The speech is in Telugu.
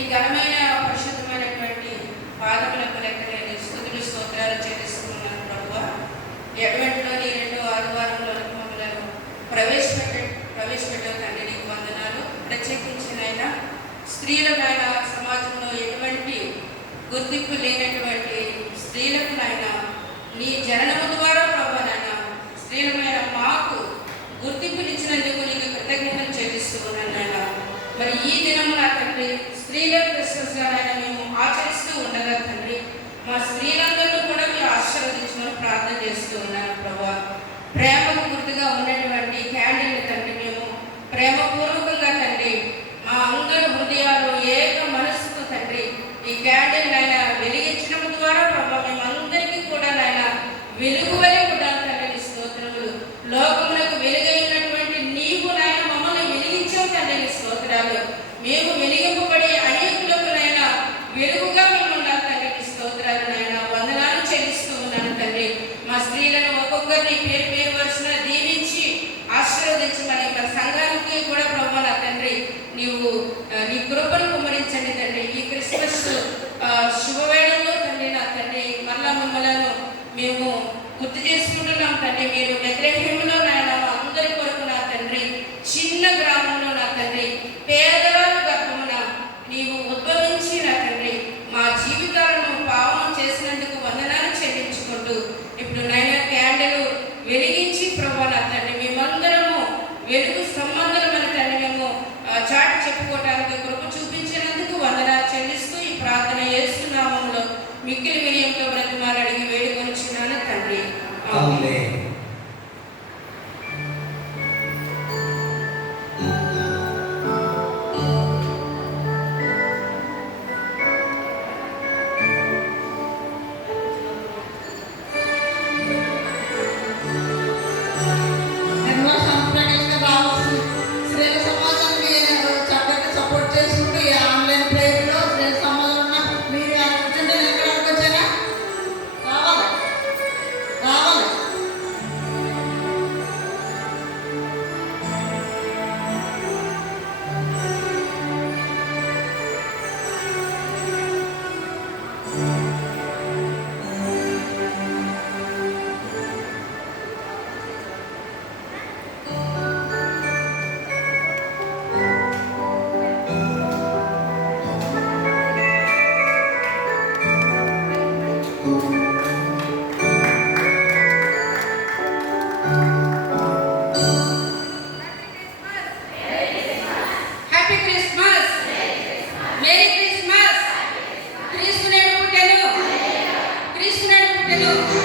నీ ఘనమైన పరిశుద్ధమైనటువంటి పాదములకు లెక్కలేని స్తుతులు స్తోత్రాలు చెల్లిస్తున్నాను ప్రభువా. ఎడవెంటలోని 2వ ఆదివారంలో మమ్మలను ప్రవేశపెట్టే తండ్రి నీకు వందనాలు. ప్రత్యేకించినైనా స్త్రీలకైనా సమాజంలో ఎటువంటి గుర్తింపు లేనటువంటి స్త్రీలకు నాయన నీ జననము ద్వారా ప్రభు నాయన స్త్రీలమైన మాకు గుర్తింపునిచ్చినందుకు నీకు కృతజ్ఞతలు చెల్లిస్తూ ఉన్నాను నాయన. మరి ఈ దినము నా తండ్రి స్త్రీల క్రిస్మస్గా నాయన మేము ఆచరిస్తూ ఉండగా తండ్రి మా స్త్రీలందరినీ కూడా మీరు ఆశీర్వదించమని ప్రార్థన చేస్తూ ఉన్నాను ప్రభు. ప్రేమకు గుర్తుగా ఉన్నటువంటి క్యాండిల్ తండ్రి మేము ప్రేమపూర్వకంగా తండ్రి మా అందరి హృదయాలు ఏక మనస్సుతో తండ్రి ఈ క్యాండిల్ నాయన వెలిగించడం ద్వారా ప్రభు మేమందరికీ కూడా నాయన వెలుగువలే ఉండాలి తండ్రి. స్తోత్రములు. లోకములకు వెలుగైనటువంటి నీవు నాయన మమ్మల్ని వెలిగించావు తండ్రి. స్తోత్రాలు. మేము వెలిగింపబడి అనేకులకు నాయన వెలుగుగా మేము ఉండాలి తండ్రి. స్తోత్రాలు నాయన. వందనాలు చెల్లిస్తూ ఉన్నాను తండ్రి. మా స్త్రీలను ఒక్కొక్కరిని పేరు పేరు వరుసన దీవించి ఆశీర్వదించమని మా సంఘానికి కూడా ప్రభు నా తండ్రి నీవు నీ కృపను కుమ్మరించండి తండ్రి. ఈ క్రిస్మస్ శుభవేళల్లో తండ్రి నా తండ్రి మళ్ళా మిమ్మలను మేము గుర్తు చేసుకుంటున్నాం తండ్రి. మీరు బెత్లెహేములో నాయన అందరి కొరకు నా తండ్రి చిన్న గ్రామంలో నా తండ్రి పేదవాళ్ళ గర్భమున నీవు ఉద్భవించి నా తండ్రి మా జీవితాలను పావనం చేసినందుకు వందనాలు చెల్లించుకుంటూ ఇప్పుడు నాయన క్యాండిల్ వెలిగించి ప్రభు నా తండ్రి మేమందరము వెలుగు సంబంధులమైన తండ్రి మేము చాటి చెప్పుకోవడానికి కృప చూపించినందుకు వందనాలు చెల్లిస్తూ ఈ ప్రార్థన యేసునామములో మిక్కిలి వినయంతో బ్రతిమాలు అడిగి వేడుకొనిచున్నాను తండ్రి. ఆమేన్. Hello.